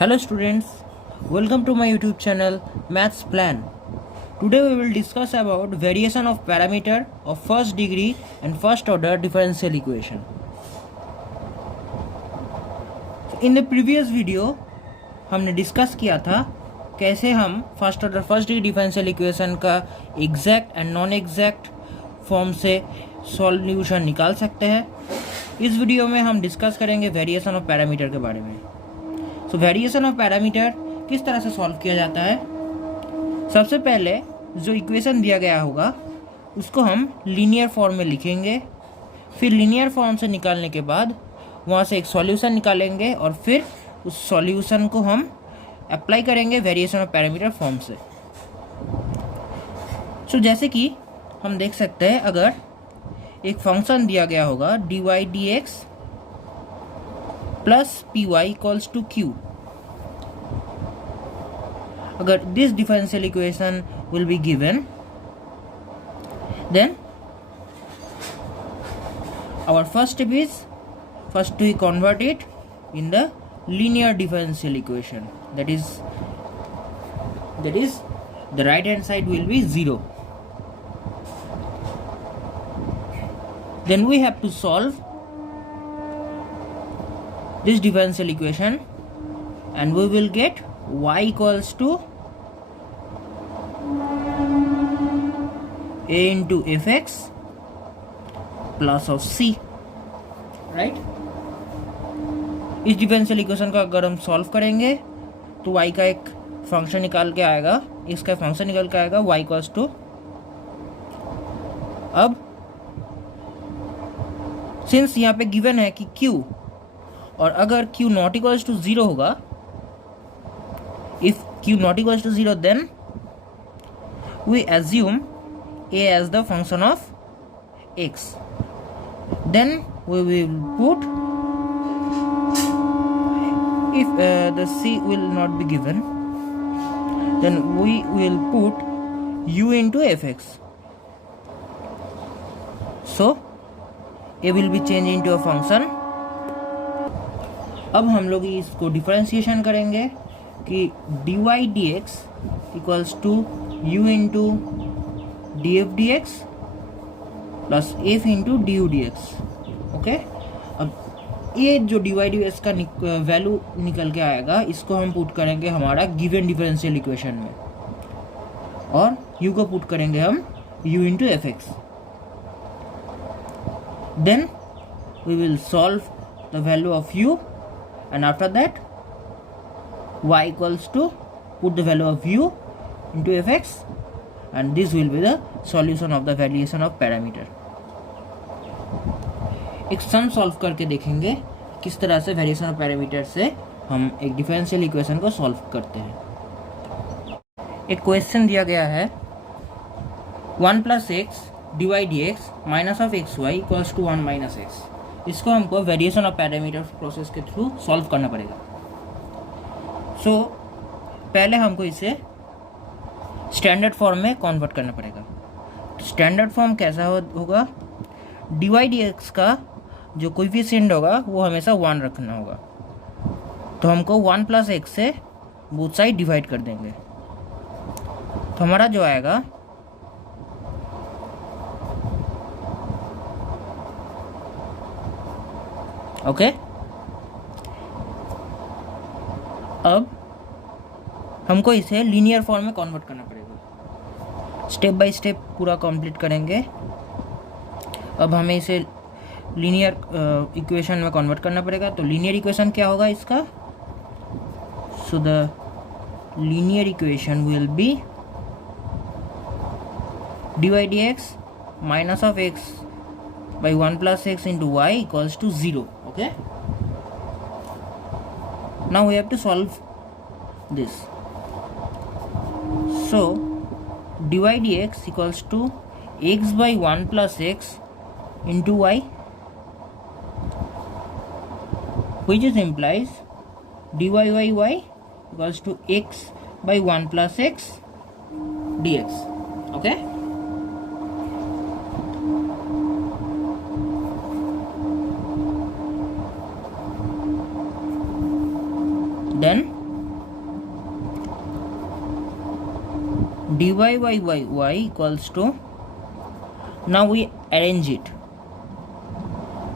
Hello students, welcome to my YouTube channel Maths Plan. Today we will discuss about variation of parameter of first degree and first order differential equation. In the previous video हमने discuss किया था कैसे हम first order first degree differential equation का exact and non exact form से solution निकाल सकते हैं। इस वीडियो में हम डिस्कस करेंगे वेरिएशन ऑफ पैरामीटर के बारे में। सो वेरिएशन ऑफ पैरामीटर किस तरह से सॉल्व किया जाता है। सबसे पहले जो इक्वेशन दिया गया होगा उसको हम लीनियर फॉर्म में लिखेंगे, फिर लीनियर फॉर्म से निकालने के बाद वहाँ से एक सॉल्यूशन निकालेंगे और फिर उस सॉल्यूशन को हम अप्लाई करेंगे वेरिएशन ऑफ पैरामीटर फॉर्म से। सो जैसे कि हम देख सकते हैं, अगर एक फंक्शन दिया गया होगा dy dx plus py equals to q, अगर this differential equation will be given, then our first step is first to convert it in the linear differential equation, that is the right hand side will be 0. Then we have to solve this differential equation and we will get y equals to a into fx plus of c, right? इस differential equation का अगर हम solve करेंगे तो y का एक function निकाल के आएगा, इसका फंक्शन निकल के आएगा y इक्वल्स टू, अब सिंस यहाँ पे गिवन है कि q, और अगर q नॉट इक्वल्स टू 0 होगा, if q not equals to 0 then we assume a as the function of x, then we will put, if the c will not be given, then we will put u into fx, so a will be changed into a function. अब हम लोग इसको differentiation करेंगे कि dy dx equals to u into df dx plus f into du dx, okay. अब ये जो dy dx का वैल्यू निकल के आएगा, इसको हम पुट करेंगे हमारा गिवन डिफरेंशियल इक्वेशन में, और u को पुट करेंगे हम u into F X. Then we will solve the value of u and after that y equals to put the value of u into fx and this will be the solution of the variation of parameter. एक sum solve करके देखेंगे किस तरह से variation of parameter से हम एक differential equation को सॉल्व करते हैं। एक क्वेश्चन दिया गया है 1 plus X dy dx minus of X Y equals to 1 minus X. इसको हमको वेरिएशन ऑफ पैरामीटर प्रोसेस के थ्रू सॉल्व करना पड़ेगा। सो पहले हमको इसे स्टैंडर्ड फॉर्म में कन्वर्ट करना पड़ेगा। स्टैंडर्ड फॉर्म कैसा होगा, dy dx का जो कोएफिशिएंट होगा वो हमेशा 1 रखना होगा, तो हमको 1 प्लस एक्स से बोथ साइड डिवाइड कर देंगे, तो हमारा जो आएगा ओके। अब हमको इसे लीनियर फॉर्म में कन्वर्ट करना पड़ेगा। स्टेप बाय स्टेप पूरा कंप्लीट करेंगे। अब हमें इसे लीनियर इक्वेशन में कन्वर्ट करना पड़ेगा। तो लीनियर इक्वेशन क्या होगा इसका, so the linear equation will B dy dx minus of x by 1 plus x into y equals to 0, okay. Now we have to solve this. So dy dx equals to x by 1 plus x into y, which is implies dy by y equals to x by 1 plus x dx, okay. Then dy by y equals to, now we arrange it,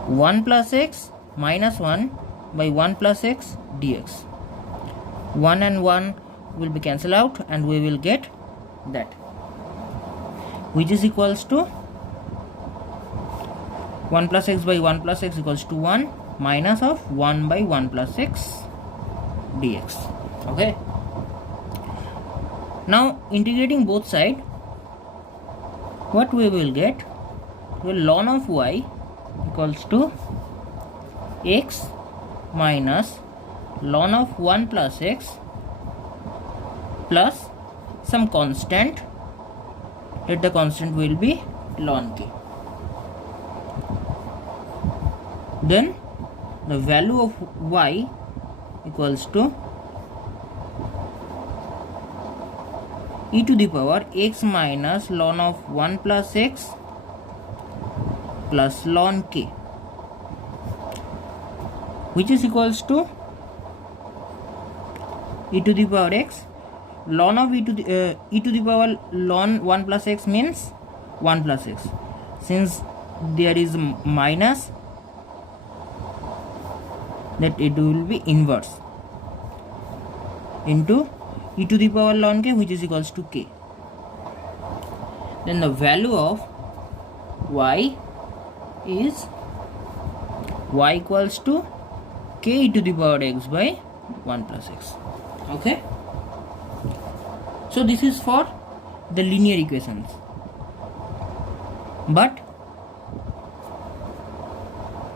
1 plus x minus 1 by 1 plus x dx. 1 and 1 will be cancelled out and we will get that, which is equals to 1 plus x by 1 plus x equals to 1 minus of 1 by 1 plus x dx. Okay, now integrating both sides, what we will get, well, ln of y equals to x minus ln of 1 plus x plus some constant, let the constant will be ln k. Then the value of y equals to e to the power x minus ln of 1 plus x plus ln k, which is equals to e to the power x ln of e to the power ln 1 plus x means 1 plus x, since there is minus, that it will be inverse, into e to the power ln k, which is equals to k. Then the value of y is y equals to k e to the power x by 1 plus x. Okay, so this is for the linear equations, but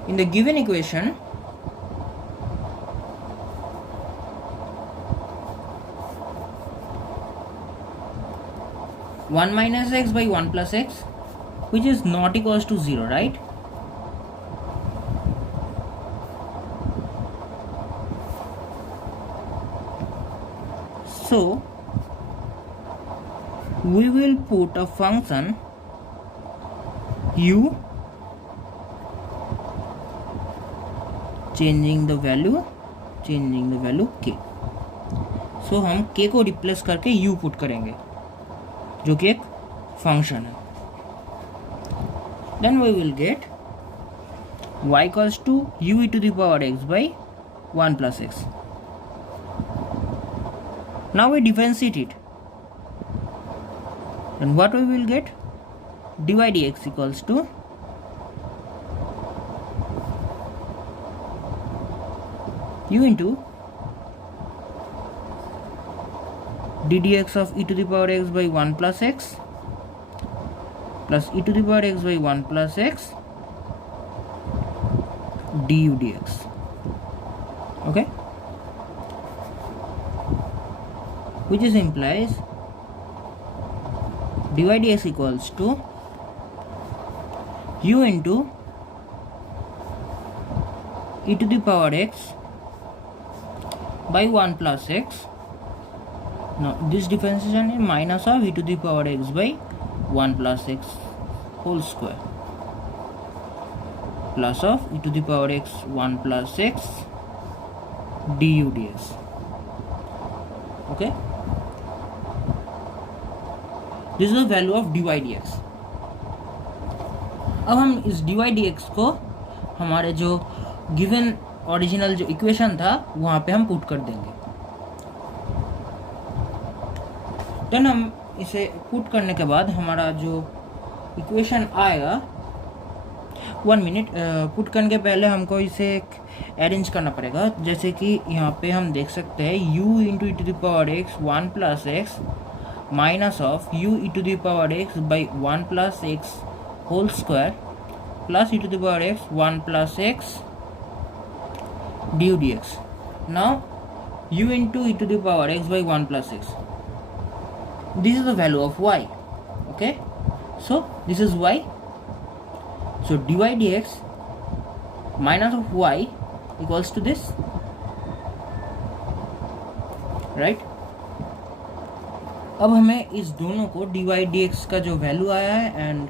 in the given equation, one minus x by 1 plus x, which is not equals to 0, right? So we will put a function u, changing the value k. So हम k को replace करके u put करेंगे, जो कि एक function है. Then we will get y equals to u e to the power x by 1 plus x. Now we differentiate it, and what we will get, dy dx equals to u into d dx of e to the power x by 1 plus x plus e to the power x by 1 plus x du dx. Okay, which is implies dy dx equals to u into e to the power x by 1 plus x. Now this differentiation is minus of e to the power x by 1 plus x whole square plus of e to the power x 1 plus x du dx. Okay, this is the value of dy dx. अब हम इस dy dx को हमारे जो given original जो equation था वहाँ पे हम पुट कर देंगे. देन हम इसे पुट करने के बाद हमारा जो इक्वेशन आएगा, 1 मिनट, पुट करने के पहले हमको इसे अरेंज करना पड़ेगा. जैसे कि यहाँ पे हम देख सकते हैं u into E to the power x 1 plus X minus of u E to the power x by 1 plus X whole square plus E to the power x 1 plus X du dx. Now u into e to the power x by 1 plus x, this is the value of y. Okay, so this is y, so dy dx minus of y equals to this, right? अब हमें इस दोनों को dy dx का जो value आया है and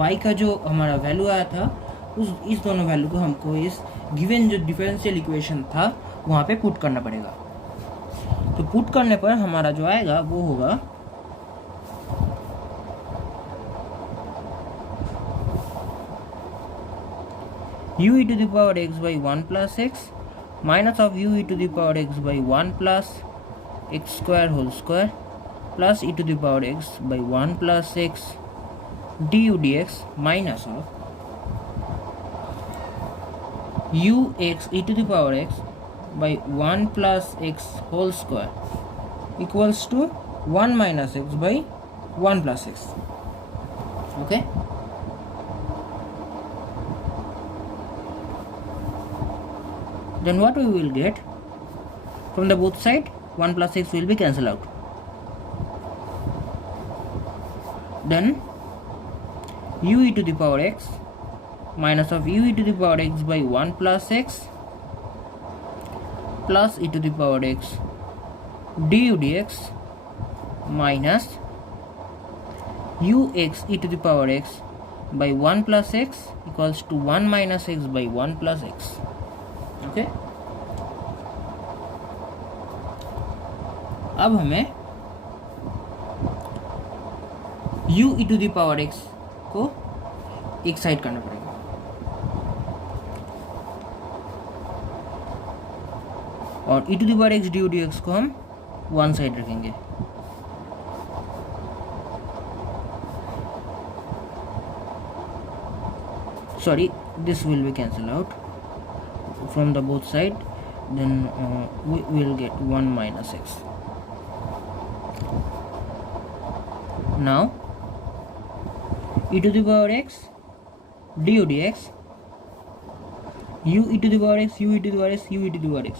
y का जो हमारा वैल्यू आया था, इस दोनों वैल्यू को हमको इस गिवन जो डिफरेंशियल इक्वेशन था वहाँ पे पुट करना पड़ेगा. तो पुट करने पर हमारा जो आएगा वो होगा u e to the power x by 1 plus x minus of u e to the power x by 1 plus x square whole square plus e to the power x by 1 plus x du dx minus of u x e to the power x by 1 plus x whole square equals to 1 minus x by 1 plus x. Okay. Then what we will get from the both side, 1 plus x will be cancelled out. Then u e to the power x minus of u e to the power x by 1 plus x plus e to the power x du dx minus u x e to the power x by 1 plus x equals to 1 minus x by 1 plus x. Okay अब हमें u e to the power x को एक side करना पड़ेगा और e to the power x du dx को हम one side रखेंगे. Sorry, this will be cancelled out from the both side. Then we will get 1 minus x. Now e to the power x du dx u e to the power x u e to the power x u e to the power x.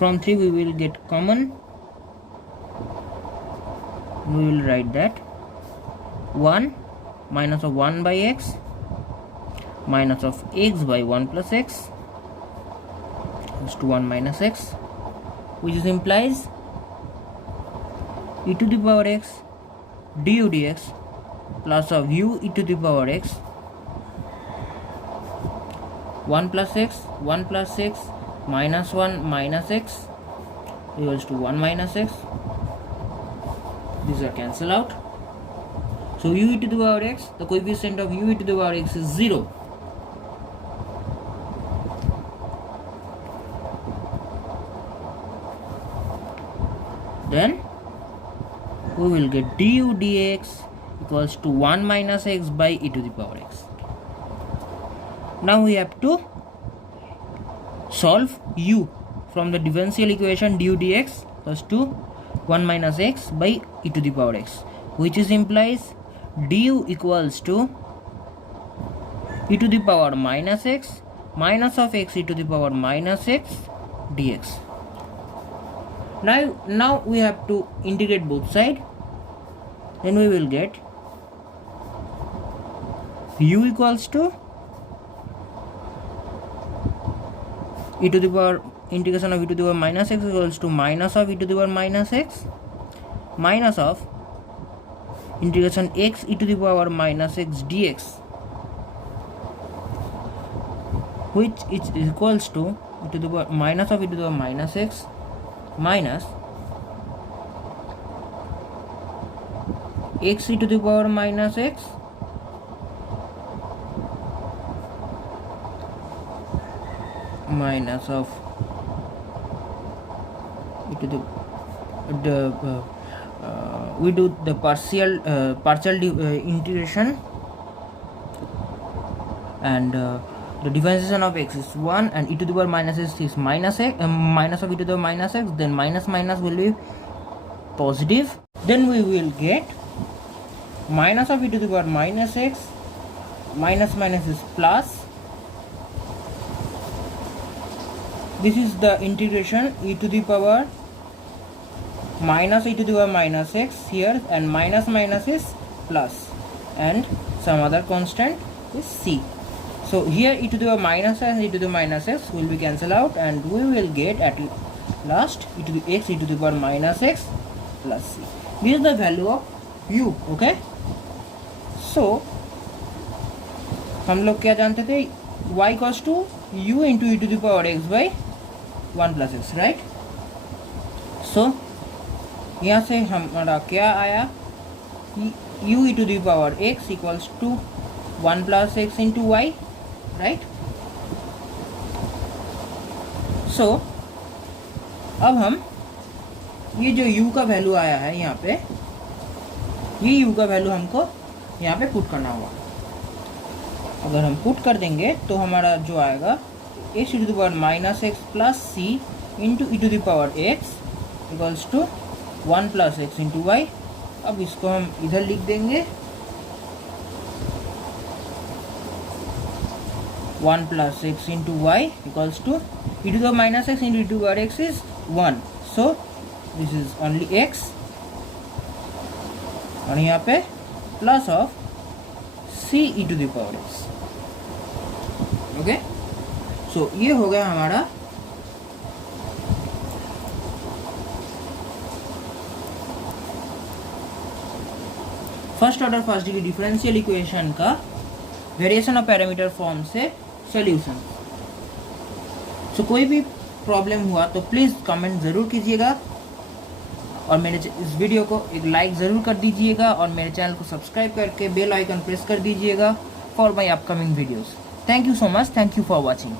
From 3 we will get common. We will write that 1 minus of 1 by x minus of x by 1 plus x is to 1 minus x, which is implies e to the power x du dx plus of u e to the power x 1 plus x minus 1 minus x equals to 1 minus x. These are cancelled out. So u e to the power x, the coefficient of u e to the power x is 0. Then we will get du dx equals to 1 minus x by e to the power x. Now we have to solve u from the differential equation du dx equals to 1 minus x by e to the power x, which is implies du equals to e to the power minus x minus of x e to the power minus x dx. Now we have to integrate both sides. Then we will get u equals to e to the power integration of e to the power minus x equals to minus of e to the power minus x minus of integration x e to the power minus x dx, which is equals to e to the power minus of e to the power minus x minus x e to the power minus x minus of e to the we do the partial integration, and the differentiation of x is 1 and e to the power minus x is minus x, minus of e to the power minus x, then minus minus will be positive. Then we will get minus of e to the power minus x minus minus is plus. This is the integration e to the power minus e to the power minus x here, and minus minus is plus, and some other constant is c. So here e to the power minus and e to the minus x will be cancelled out, and we will get at last e to the x e to the power minus x plus c. This is the value of u. Okay, so हम लोग क्या जानते थे, y equals to u into e to the power x by 1 plus x, right? So यहाँ से हमारा क्या आया, u e to the power x equals to 1 plus x into y, right. So अब हम ये जो u का वैल्यू आया है यहाँ पे, ये u का वैल्यू हमको यहाँ पे पुट करना होगा। अगर हम पुट कर देंगे तो हमारा जो आएगा x to the power minus x plus c into E to the power x equals to 1 plus x into y. अब इसको हम इधर लिख देंगे 1 plus x into y equals to e to the power minus x into E to power x is 1, so this is only x, और यहाँ पे plus of c e to the power x. Okay, so ये हो गया हमारा first order first degree differential equation का variation of parameter form से solution. सो कोई भी प्रॉब्लम हुआ तो प्लीज़ कमेंट ज़रूर कीजिएगा, और मेरे इस वीडियो को एक लाइक ज़रूर कर दीजिएगा, और मेरे चैनल को सब्सक्राइब करके बेल आइकन प्रेस कर दीजिएगा for my upcoming videos. Thank you so much, thank you for watching.